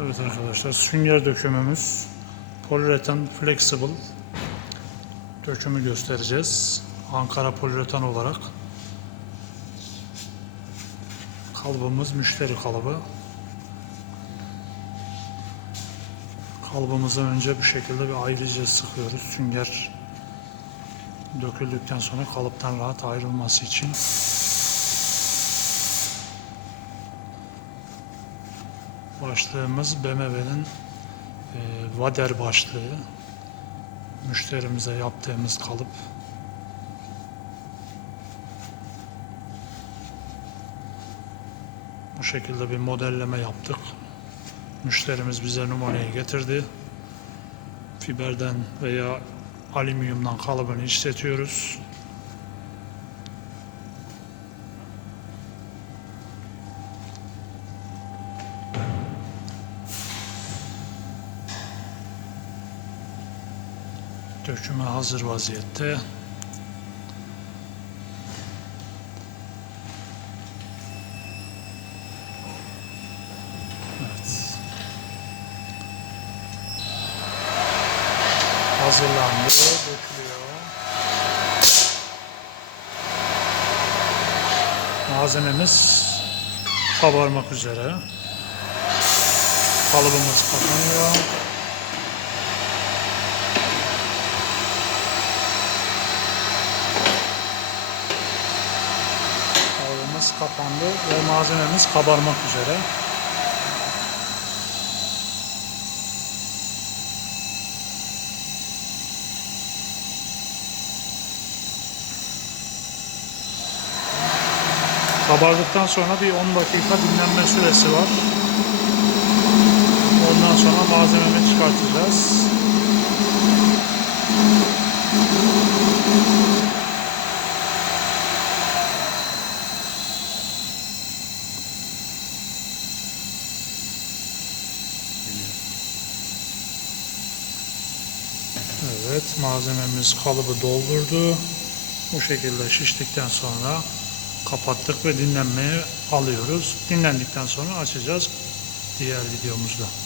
Evet arkadaşlar sünger dökümümüz poliüretan flexible dökümü göstereceğiz. Ankara poliüretan olarak kalıbımız müşteri kalıbı. Kalıbımızı önce bu şekilde bir ayrıca sıkıyoruz. Sünger döküldükten sonra kalıptan rahat ayrılması için. Başlığımız BMW'nin e, Vader başlığı. Müşterimize yaptığımız kalıp. Bu şekilde bir modelleme yaptık. Müşterimiz bize numarayı getirdi. Fiberden veya alüminyumdan kalıbını işletiyoruz. Döküme hazır vaziyette. Evet. Hazırlandı. Malzememiz kabarmak üzere. Kalıbımız kapanıyor. Kalıbımız kapandı ve malzememiz kabarmak üzere. Kabardıktan sonra bir 10 dakika dinlenme süresi var. Ondan sonra malzememi çıkartacağız. Evet malzememiz kalıbı doldurdu. Bu şekilde şiştikten sonra kapattık ve dinlenmeye alıyoruz. Dinlendikten sonra açacağız diğer videomuzda.